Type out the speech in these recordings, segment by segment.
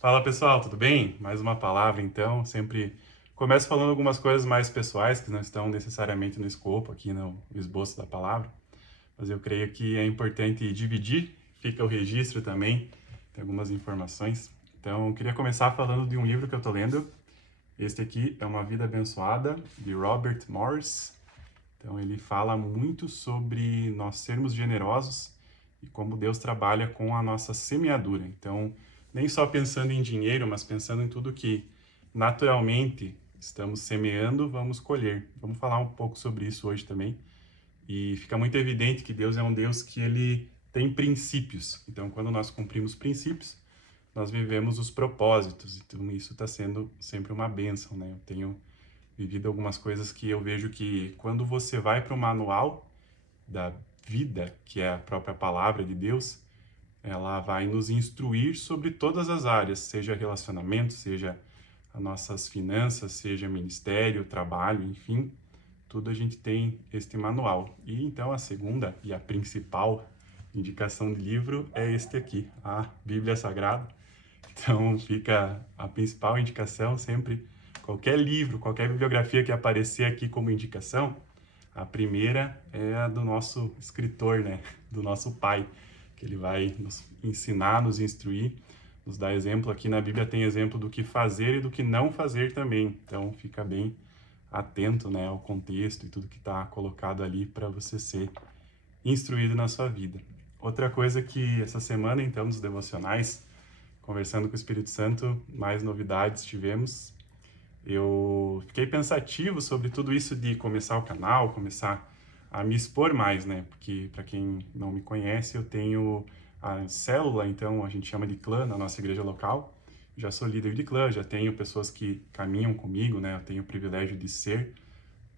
Fala pessoal, tudo bem? Mais uma palavra então. Sempre começo falando algumas coisas mais pessoais que não estão necessariamente no escopo aqui no esboço da palavra, mas eu creio que é importante dividir, fica o registro também, tem algumas informações. Então, eu queria começar falando de um livro que eu estou lendo. Este aqui é Uma Vida Abençoada, de Robert Morris. Então, ele fala muito sobre nós sermos generosos e como Deus trabalha com a nossa semeadura. Então, nem só pensando em dinheiro, mas pensando em tudo que naturalmente estamos semeando, vamos colher. Vamos falar um pouco sobre isso hoje também. E fica muito evidente que Deus é um Deus que ele tem princípios. Então, quando nós cumprimos princípios, nós vivemos os propósitos. Então, isso está sendo sempre uma bênção, né? Eu tenho vivido algumas coisas que eu vejo que quando você vai para o manual da vida, que é a própria palavra de Deus, ela vai nos instruir sobre todas as áreas, seja relacionamento, seja as nossas finanças, seja ministério, trabalho, enfim, tudo a gente tem este manual. E então a segunda e a principal indicação de livro é este aqui, a Bíblia Sagrada. Então fica a principal indicação sempre, qualquer livro, qualquer bibliografia que aparecer aqui como indicação, a primeira é a do nosso escritor, né? Do nosso pai, que ele vai nos ensinar, nos instruir, nos dar exemplo. Aqui na Bíblia tem exemplo do que fazer e do que não fazer também. Então fica bem atento, né, ao contexto e tudo que está colocado ali para você ser instruído na sua vida. Outra coisa que essa semana, então, nos devocionais, conversando com o Espírito Santo, mais novidades tivemos. Eu fiquei pensativo sobre tudo isso de começar o canal, começar a me expor mais, né? Porque, para quem não me conhece, eu tenho a célula, então a gente chama de clã na nossa igreja local. Já sou líder de clã, já tenho pessoas que caminham comigo, né? Eu tenho o privilégio de ser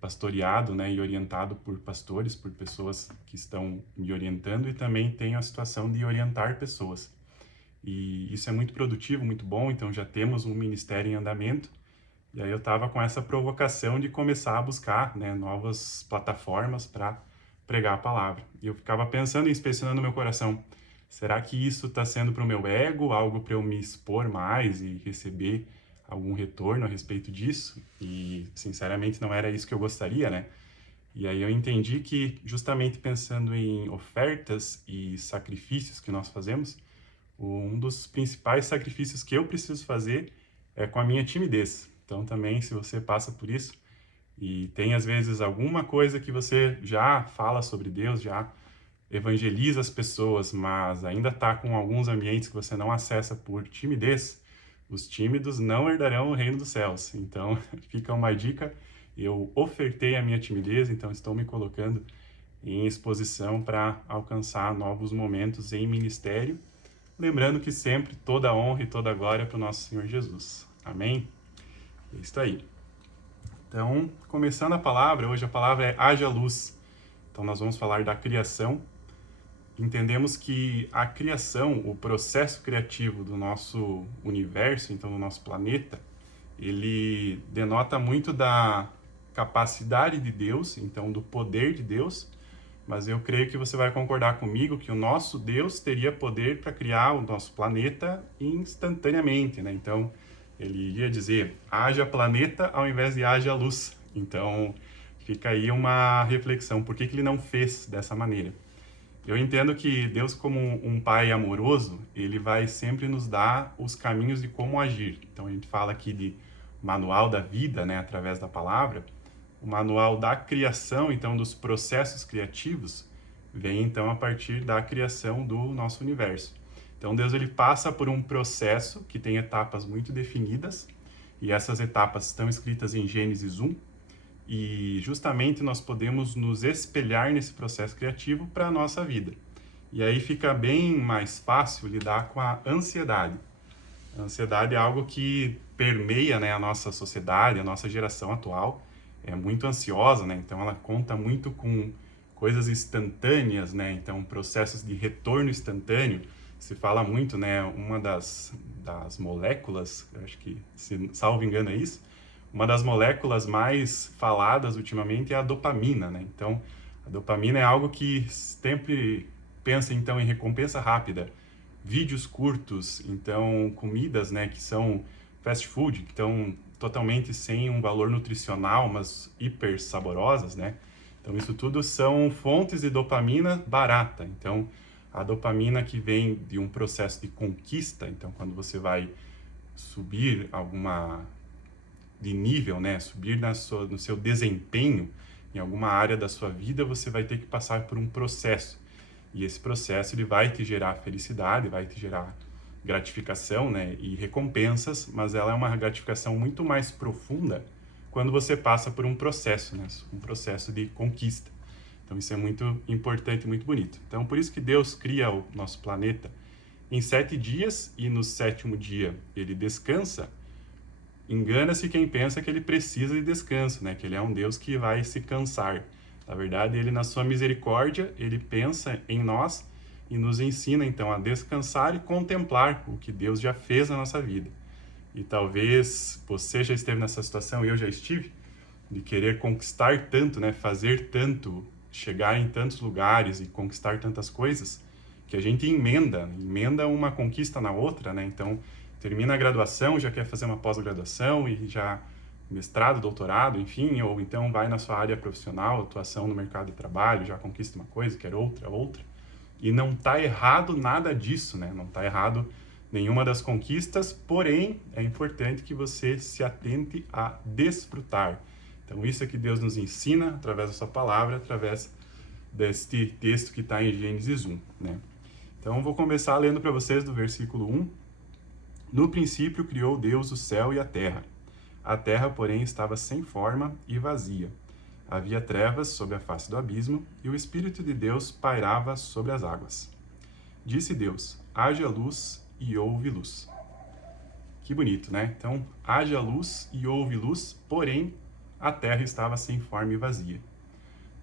pastoreado, né, e orientado por pastores, por pessoas que estão me orientando, e também tenho a situação de orientar pessoas. E isso é muito produtivo, muito bom, então já temos um ministério em andamento. E aí eu estava com essa provocação de começar a buscar, né, novas plataformas para pregar a palavra. E eu ficava pensando e inspecionando no meu coração, será que isso está sendo para o meu ego, algo para eu me expor mais e receber algum retorno a respeito disso? E, sinceramente, não era isso que eu gostaria, né? E aí eu entendi que, justamente pensando em ofertas e sacrifícios que nós fazemos, um dos principais sacrifícios que eu preciso fazer é com a minha timidez. Então, também, se você passa por isso e tem, às vezes, alguma coisa que você já fala sobre Deus, já evangeliza as pessoas, mas ainda está com alguns ambientes que você não acessa por timidez, os tímidos não herdarão o reino dos céus. Então, fica uma dica. Eu ofertei a minha timidez, então estou me colocando em exposição para alcançar novos momentos em ministério. Lembrando que sempre toda a honra e toda a glória para o nosso Senhor Jesus. Amém? É isso aí. Então, começando a palavra, hoje a palavra é haja luz. Então, nós vamos falar da criação. Entendemos que a criação, o processo criativo do nosso universo, então do nosso planeta, ele denota muito da capacidade de Deus, então do poder de Deus, mas eu creio que você vai concordar comigo que o nosso Deus teria poder para criar o nosso planeta instantaneamente, né? Então, ele iria dizer, haja planeta ao invés de haja luz. Então, fica aí uma reflexão, por que que ele não fez dessa maneira? Eu entendo que Deus, como um pai amoroso, ele vai sempre nos dar os caminhos de como agir. Então, a gente fala aqui de manual da vida, né, através da palavra. O manual da criação, então, dos processos criativos, vem, então, a partir da criação do nosso universo. Então, Deus, ele passa por um processo que tem etapas muito definidas, e essas etapas estão escritas em Gênesis 1, e justamente nós podemos nos espelhar nesse processo criativo para a nossa vida. E aí fica bem mais fácil lidar com a ansiedade. A ansiedade é algo que permeia, né, a nossa sociedade, a nossa geração atual. É muito ansiosa, né? Então ela conta muito com coisas instantâneas, né? Então processos de retorno instantâneo. Se fala muito, né? Uma das moléculas, acho que, se salvo engano é isso, uma das moléculas mais faladas ultimamente é a dopamina, né? Então, a dopamina é algo que sempre pensa, então, em recompensa rápida, vídeos curtos, então comidas, né, que são fast food, que estão totalmente sem um valor nutricional, mas hiper saborosas, né? Então isso tudo são fontes de dopamina barata. Então a dopamina que vem de um processo de conquista, então quando você vai subir alguma de nível, né, subir no seu desempenho em alguma área da sua vida, você vai ter que passar por um processo. E esse processo ele vai te gerar felicidade, vai te gerar gratificação, né, e recompensas, mas ela é uma gratificação muito mais profunda quando você passa por um processo, né, um processo de conquista. Então isso é muito importante, muito bonito. Então por isso que Deus cria o nosso planeta em 7 dias e no 7º dia ele descansa. Engana-se quem pensa que ele precisa de descanso, né? Que ele é um Deus que vai se cansar. Na verdade, ele, na sua misericórdia, ele pensa em nós e nos ensina, então, a descansar e contemplar o que Deus já fez na nossa vida. E talvez você já esteve nessa situação, eu já estive, de querer conquistar tanto, né? Fazer tanto, chegar em tantos lugares e conquistar tantas coisas, que a gente emenda uma conquista na outra, né? Então, termina a graduação, já quer fazer uma pós-graduação e já mestrado, doutorado, enfim, ou então vai na sua área profissional, atuação no mercado de trabalho, já conquista uma coisa, quer outra. E não está errado nada disso, né? Não está errado nenhuma das conquistas, porém, é importante que você se atente a desfrutar. Então, isso é que Deus nos ensina através da sua palavra, através deste texto que está em Gênesis 1, né? Então, eu vou começar lendo para vocês do versículo 1. No princípio criou Deus o céu e a terra. A terra, porém, estava sem forma e vazia. Havia trevas sobre a face do abismo, e o Espírito de Deus pairava sobre as águas. Disse Deus: haja luz, e houve luz. Que bonito, né? Então, haja luz e houve luz, porém, a terra estava sem forma e vazia.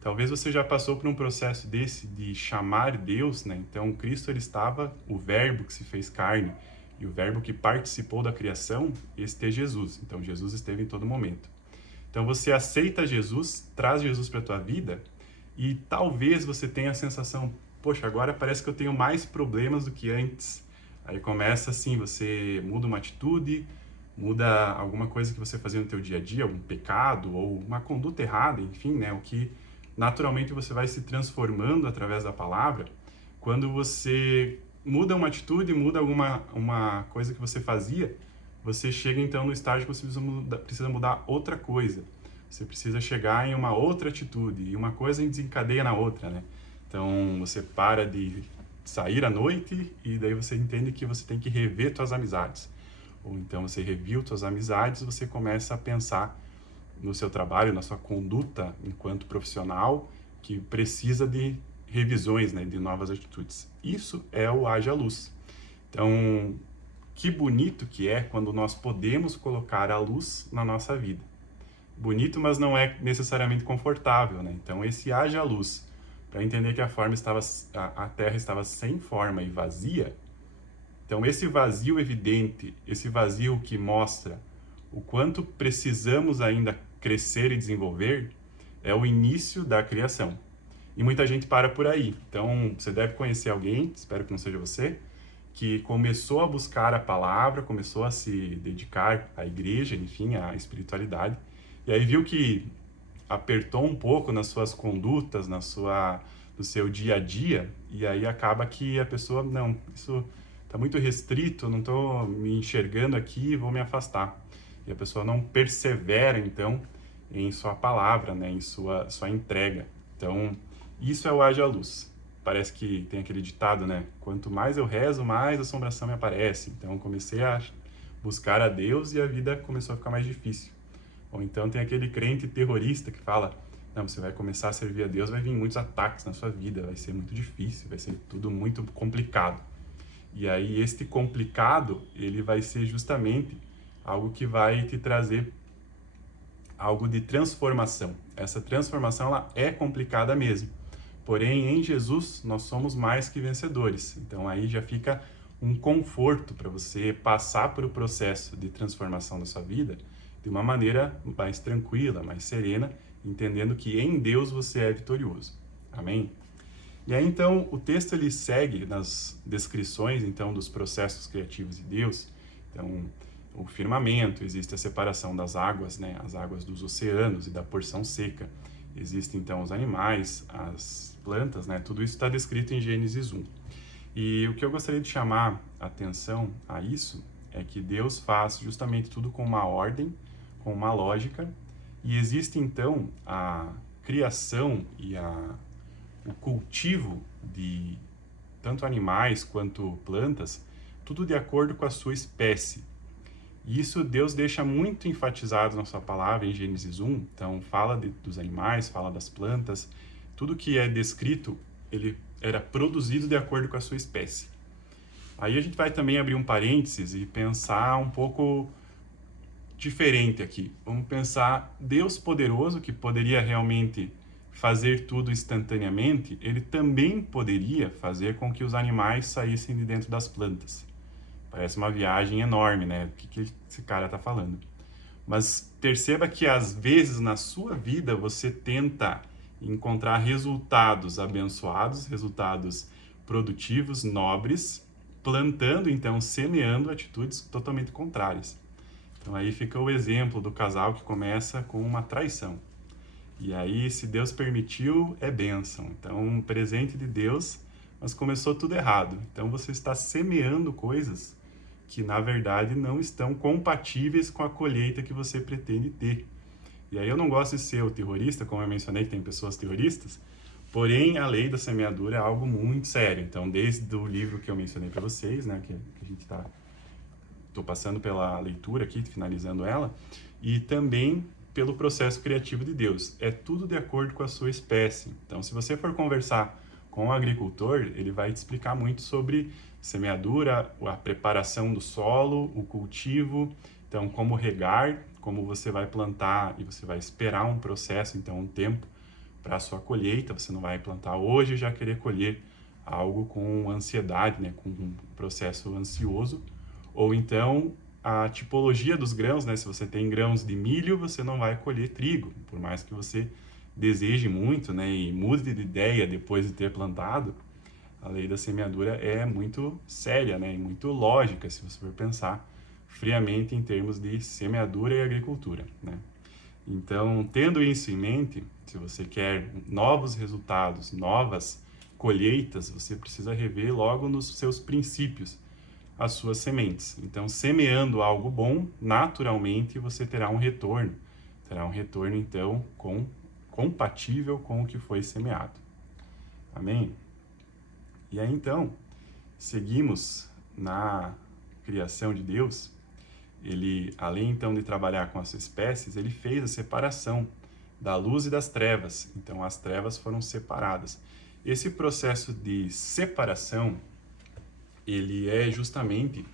Talvez você já passou por um processo desse de chamar Deus, né? Então, Cristo ele estava, o Verbo que se fez carne, e o Verbo que participou da criação, este é Jesus. Então, Jesus esteve em todo momento. Então, você aceita Jesus, traz Jesus para a tua vida, e talvez você tenha a sensação, poxa, agora parece que eu tenho mais problemas do que antes. Aí começa assim, você muda uma atitude, muda alguma coisa que você fazia no teu dia a dia, algum pecado, ou uma conduta errada, enfim, né? O que naturalmente você vai se transformando através da palavra. Quando você muda uma atitude, muda uma coisa que você fazia, você chega então no estágio que você precisa mudar outra coisa. Você precisa chegar em uma outra atitude, e uma coisa desencadeia na outra, né? Então, você para de sair à noite e daí você entende que você tem que rever suas amizades. Ou então você reviu suas amizades, você começa a pensar no seu trabalho, na sua conduta enquanto profissional, que precisa de revisões, né, de novas atitudes. Isso é o haja luz. Então, que bonito que é quando nós podemos colocar a luz na nossa vida. Bonito, mas não é necessariamente confortável, né? Então, esse haja luz, para entender que a terra estava sem forma e vazia. Então, esse vazio evidente, esse vazio que mostra o quanto precisamos ainda crescer e desenvolver, é o início da criação. E muita gente para por aí. Então, você deve conhecer alguém, espero que não seja você, que começou a buscar a palavra, começou a se dedicar à igreja, enfim, à espiritualidade, e aí viu que apertou um pouco nas suas condutas, no seu dia a dia, e aí acaba que a pessoa, não, isso está muito restrito, não estou me enxergando aqui, vou me afastar. E a pessoa não persevera, então, em sua palavra, né, em sua entrega. Então, isso é o haja luz. Parece que tem aquele ditado, né? Quanto mais eu rezo, mais assombração me aparece. Então, eu comecei a buscar a Deus e a vida começou a ficar mais difícil. Ou então tem aquele crente terrorista que fala, não, você vai começar a servir a Deus, vai vir muitos ataques na sua vida, vai ser muito difícil, vai ser tudo muito complicado. E aí, este complicado, ele vai ser justamente algo que vai te trazer algo de transformação. Essa transformação, ela é complicada mesmo. Porém, em Jesus, nós somos mais que vencedores. Então, aí já fica um conforto para você passar por o processo de transformação da sua vida de uma maneira mais tranquila, mais serena, entendendo que em Deus você é vitorioso. Amém? E aí, então, o texto ele segue nas descrições, então, dos processos criativos de Deus. Então, o firmamento, existe a separação das águas, né, as águas dos oceanos e da porção seca. Existem, então, os animais, as plantas, né, tudo isso está descrito em Gênesis 1. E o que eu gostaria de chamar a atenção a isso é que Deus faz justamente tudo com uma ordem, com uma lógica, e existe, então, a criação e o cultivo de tanto animais quanto plantas, tudo de acordo com a sua espécie. E isso Deus deixa muito enfatizado na sua palavra em Gênesis 1. Então, fala dos animais, fala das plantas. Tudo que é descrito, ele era produzido de acordo com a sua espécie. Aí a gente vai também abrir um parênteses e pensar um pouco diferente aqui. Vamos pensar Deus poderoso, que poderia realmente fazer tudo instantaneamente, ele também poderia fazer com que os animais saíssem de dentro das plantas. Parece uma viagem enorme, né? O que esse cara está falando? Mas perceba que às vezes na sua vida você tenta encontrar resultados abençoados, resultados produtivos, nobres, plantando, então, semeando atitudes totalmente contrárias. Então aí fica o exemplo do casal que começa com uma traição. E aí, se Deus permitiu, é bênção. Então, um presente de Deus, mas começou tudo errado. Então, você está semeando coisas que, na verdade, não estão compatíveis com a colheita que você pretende ter. E aí, eu não gosto de ser o terrorista, como eu mencionei que tem pessoas terroristas, porém, a lei da semeadura é algo muito sério. Então, desde o livro que eu mencionei para vocês, né, que a gente estou passando pela leitura aqui, finalizando ela, e também pelo processo criativo de Deus. É tudo de acordo com a sua espécie. Então, se você for conversar com o agricultor, ele vai te explicar muito sobre semeadura, a preparação do solo, o cultivo, então como regar, como você vai plantar e você vai esperar um processo, então um tempo para a sua colheita. Você não vai plantar hoje e já querer colher algo com ansiedade, né, com um processo ansioso, ou então a tipologia dos grãos, né? Se você tem grãos de milho, você não vai colher trigo, por mais que você deseje muito, né, e mude de ideia depois de ter plantado. A lei da semeadura é muito séria, né, e muito lógica, se você for pensar friamente em termos de semeadura e agricultura, né? Então, tendo isso em mente, se você quer novos resultados, novas colheitas, você precisa rever logo nos seus princípios as suas sementes. Então, semeando algo bom, naturalmente você terá um retorno. Terá um retorno, então, compatível com o que foi semeado. Amém? E aí, então, seguimos na criação de Deus. Ele, além, então, de trabalhar com as espécies, ele fez a separação da luz e das trevas. Então, as trevas foram separadas. Esse processo de separação, ele é justamente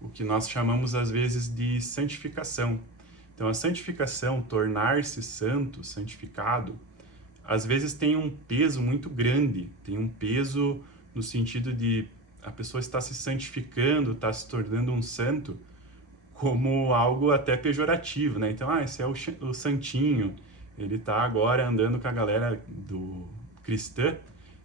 o que nós chamamos às vezes de santificação. Então, a santificação, tornar-se santo, santificado, às vezes tem um peso muito grande, tem um peso no sentido de a pessoa está se santificando, está se tornando um santo, como algo até pejorativo, né? Então, esse é o santinho, ele está agora andando com a galera do cristã,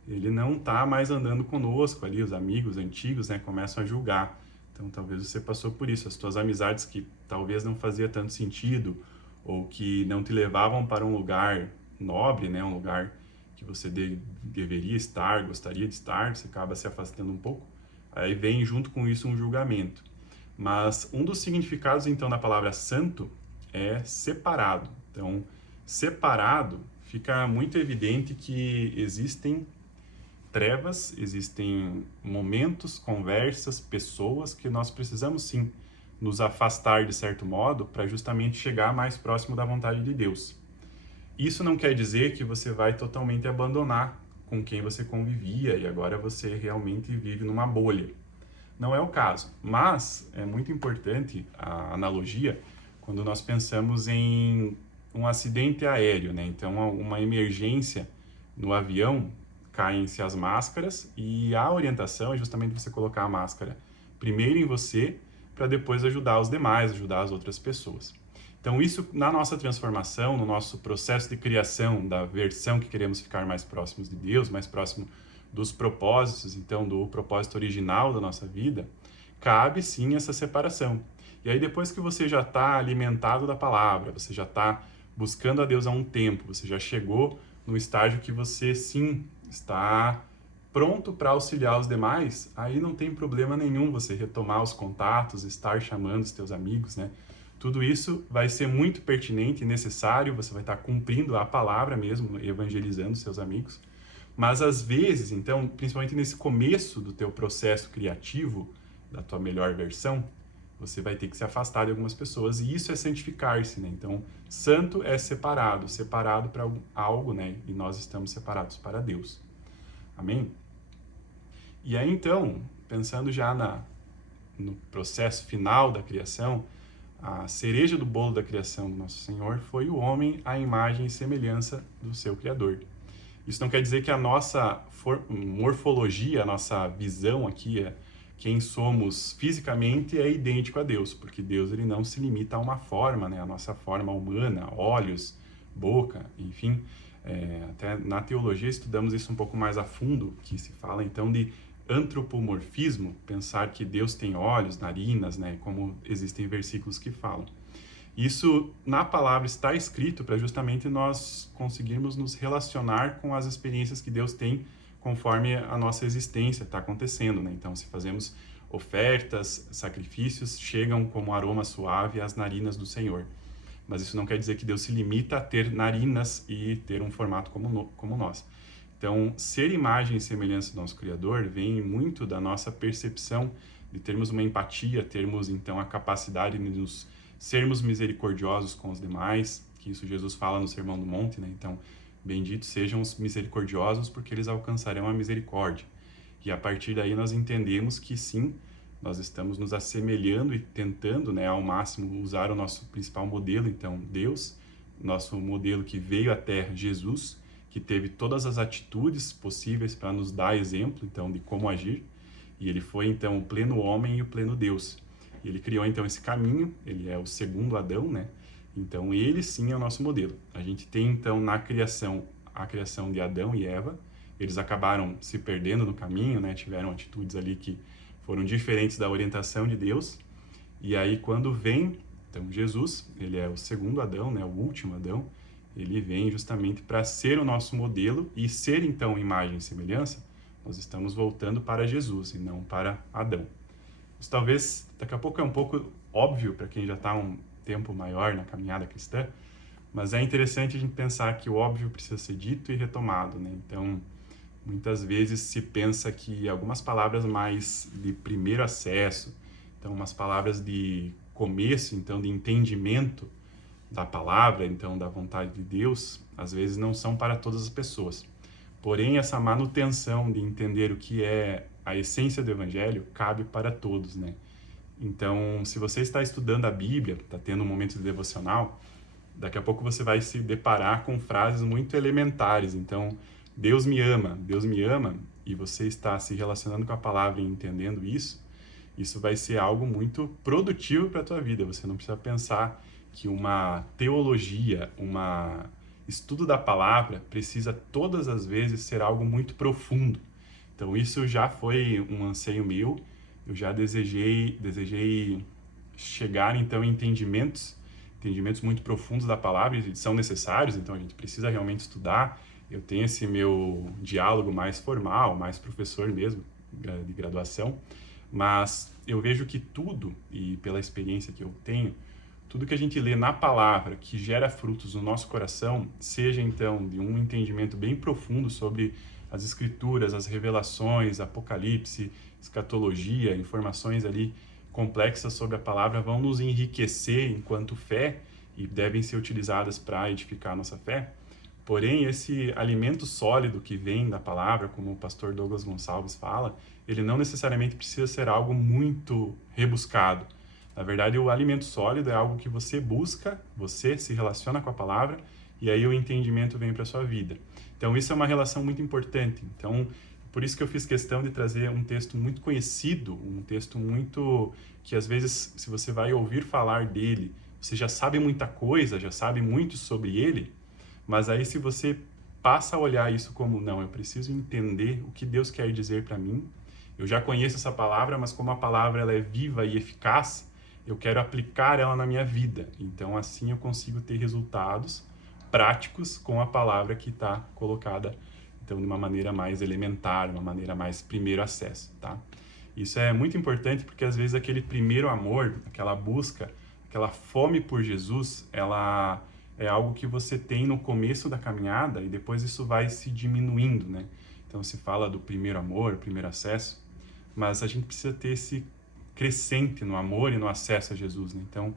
ele não está mais andando conosco ali, os amigos antigos, né, começam a julgar. Então, talvez você passou por isso, as tuas amizades que talvez não fazia tanto sentido, ou que não te levavam para um lugar nobre, né, um lugar que você deveria estar, gostaria de estar, você acaba se afastando um pouco, aí vem junto com isso um julgamento. Mas um dos significados, então, da palavra santo é separado. Então, separado, fica muito evidente que existem trevas, existem momentos, conversas, pessoas que nós precisamos sim nos afastar de certo modo para justamente chegar mais próximo da vontade de Deus. Isso não quer dizer que você vai totalmente abandonar com quem você convivia e agora você realmente vive numa bolha. Não é o caso, mas é muito importante a analogia quando nós pensamos em um acidente aéreo, né? Então, uma emergência no avião, caem-se as máscaras e a orientação é justamente você colocar a máscara primeiro em você para depois ajudar os demais, ajudar as outras pessoas. Então isso na nossa transformação, no nosso processo de criação da versão que queremos ficar mais próximos de Deus, mais próximo dos propósitos, então, do propósito original da nossa vida, cabe sim essa separação. E aí, depois que você já está alimentado da palavra, você já está buscando a Deus há um tempo, você já chegou no estágio que você sim está pronto para auxiliar os demais, aí não tem problema nenhum você retomar os contatos, estar chamando os teus amigos, né? Tudo isso vai ser muito pertinente e necessário, você vai estar cumprindo a palavra mesmo, evangelizando seus amigos. Mas às vezes, então, principalmente nesse começo do teu processo criativo, da tua melhor versão, você vai ter que se afastar de algumas pessoas e isso é santificar-se, né? Então, santo é separado, separado para algo, né? E nós estamos separados para Deus. Amém? E aí, então, pensando já no processo final da criação, a cereja do bolo da criação do nosso Senhor foi o homem à imagem e semelhança do seu Criador. Isso não quer dizer que a nossa morfologia, a nossa visão aqui, quem somos fisicamente, é idêntico a Deus, porque Deus ele não se limita a uma forma, né? A nossa forma humana, olhos, boca, enfim. Até na teologia estudamos isso um pouco mais a fundo, que se fala então de antropomorfismo, pensar que Deus tem olhos, narinas, né? Como existem versículos que falam. Isso na palavra está escrito para justamente nós conseguirmos nos relacionar com as experiências que Deus tem conforme a nossa existência está acontecendo, né? Então, se fazemos ofertas, sacrifícios, chegam como aroma suave às narinas do Senhor. Mas isso não quer dizer que Deus se limita a ter narinas e ter um formato como nós. Então, ser imagem e semelhança do nosso Criador vem muito da nossa percepção de termos uma empatia, termos então a capacidade de nos sermos misericordiosos com os demais, que isso Jesus fala no Sermão do Monte, né? Então, benditos sejam os misericordiosos, porque eles alcançarão a misericórdia. E a partir daí nós entendemos que sim, nós estamos nos assemelhando e tentando, né, ao máximo usar o nosso principal modelo, então Deus, nosso modelo que veio à Terra, Jesus, que teve todas as atitudes possíveis para nos dar exemplo, então, de como agir, e ele foi então o pleno homem e o pleno Deus. E ele criou então esse caminho, ele é o segundo Adão, né? Então ele sim é o nosso modelo. A gente tem então na criação a criação de Adão e Eva. Eles acabaram se perdendo no caminho, né? Tiveram atitudes ali que foram diferentes da orientação de Deus. E aí quando vem então Jesus, ele é o segundo Adão, né? O último Adão. Ele vem justamente para ser o nosso modelo e ser então imagem e semelhança. Nós estamos voltando para Jesus e não para Adão. Isso talvez daqui a pouco é um pouco óbvio para quem já está um tempo maior na caminhada cristã, mas é interessante a gente pensar que o óbvio precisa ser dito e retomado, né? Então, muitas vezes se pensa que algumas palavras mais de primeiro acesso, então umas palavras de começo, então de entendimento da palavra, então da vontade de Deus, às vezes não são para todas as pessoas. Porém, essa manutenção de entender o que é a essência do Evangelho cabe para todos, né? Então, se você está estudando a Bíblia, está tendo um momento de devocional, daqui a pouco você vai se deparar com frases muito elementares. Então, Deus me ama, e você está se relacionando com a palavra e entendendo isso vai ser algo muito produtivo para a tua vida. Você não precisa pensar que uma teologia, estudo da palavra precisa todas as vezes ser algo muito profundo. Então isso já foi um anseio meu, eu já desejei chegar então em entendimentos muito profundos da palavra, e são necessários, então a gente precisa realmente estudar. Eu tenho esse meu diálogo mais formal, mais professor mesmo, de graduação, mas eu vejo que tudo, e pela experiência que eu tenho, tudo que a gente lê na palavra que gera frutos no nosso coração, seja então de um entendimento bem profundo sobre as escrituras, as revelações, Apocalipse, escatologia, informações ali complexas sobre a palavra, vão nos enriquecer enquanto fé e devem ser utilizadas para edificar a nossa fé. Porém, esse alimento sólido que vem da palavra, como o pastor Douglas Gonçalves fala, ele não necessariamente precisa ser algo muito rebuscado. Na verdade, o alimento sólido é algo que você busca, você se relaciona com a palavra e aí o entendimento vem para a sua vida. Então, isso é uma relação muito importante. Então, por isso que eu fiz questão de trazer um texto muito conhecido, um texto muito que às vezes, se você vai ouvir falar dele, você já sabe muita coisa, já sabe muito sobre ele, mas aí se você passa a olhar isso como, não, eu preciso entender o que Deus quer dizer para mim. Eu já conheço essa palavra, mas como a palavra ela é viva e eficaz, eu quero aplicar ela na minha vida. Então, assim eu consigo ter resultados práticos com a palavra que está colocada, então, de uma maneira mais elementar, uma maneira mais primeiro acesso, tá? Isso é muito importante porque, às vezes, aquele primeiro amor, aquela busca, aquela fome por Jesus, ela é algo que você tem no começo da caminhada e depois isso vai se diminuindo, né? Então, se fala do primeiro amor, primeiro acesso, mas a gente precisa ter esse crescente no amor e no acesso a Jesus, né? Então,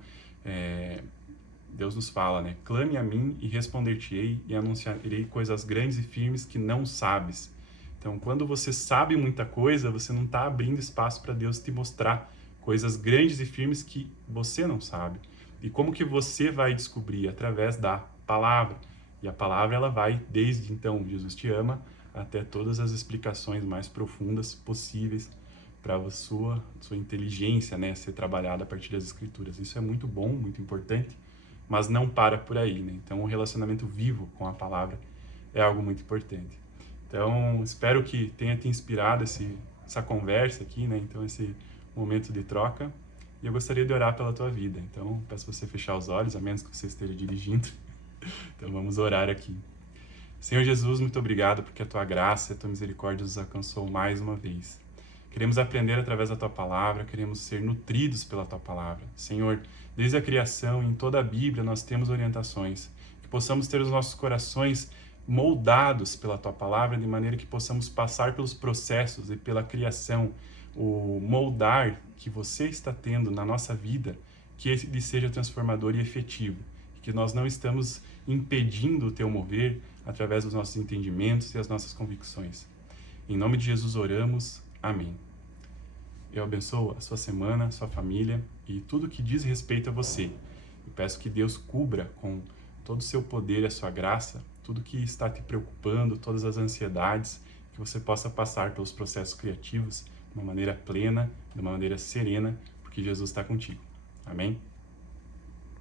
Deus nos fala, né? Clame a mim e responder-te-ei e anunciarei coisas grandes e firmes que não sabes. Então, quando você sabe muita coisa, você não está abrindo espaço para Deus te mostrar coisas grandes e firmes que você não sabe. E como que você vai descobrir? Através da palavra. E a palavra, ela vai desde, então, Jesus te ama, até todas as explicações mais profundas possíveis para a sua inteligência, né, ser trabalhada a partir das Escrituras. Isso é muito bom, muito importante, mas não para por aí, né? Então, o relacionamento vivo com a palavra é algo muito importante. Então, espero que tenha te inspirado essa conversa aqui, né? Então, esse momento de troca. E eu gostaria de orar pela tua vida. Então, peço você fechar os olhos, a menos que você esteja dirigindo. Então, vamos orar aqui. Senhor Jesus, muito obrigado porque a tua graça e a tua misericórdia nos alcançou mais uma vez. Queremos aprender através da tua palavra, queremos ser nutridos pela tua palavra. Senhor, desde a criação, em toda a Bíblia, nós temos orientações. Que possamos ter os nossos corações moldados pela tua palavra, de maneira que possamos passar pelos processos e pela criação, o moldar que você está tendo na nossa vida, que ele seja transformador e efetivo. Que nós não estamos impedindo o teu mover através dos nossos entendimentos e as nossas convicções. Em nome de Jesus oramos. Amém. Eu abençoo a sua semana, a sua família e tudo que diz respeito a você. Eu peço que Deus cubra com todo o seu poder e a sua graça, tudo que está te preocupando, todas as ansiedades, que você possa passar pelos processos criativos de uma maneira plena, de uma maneira serena, porque Jesus está contigo. Amém?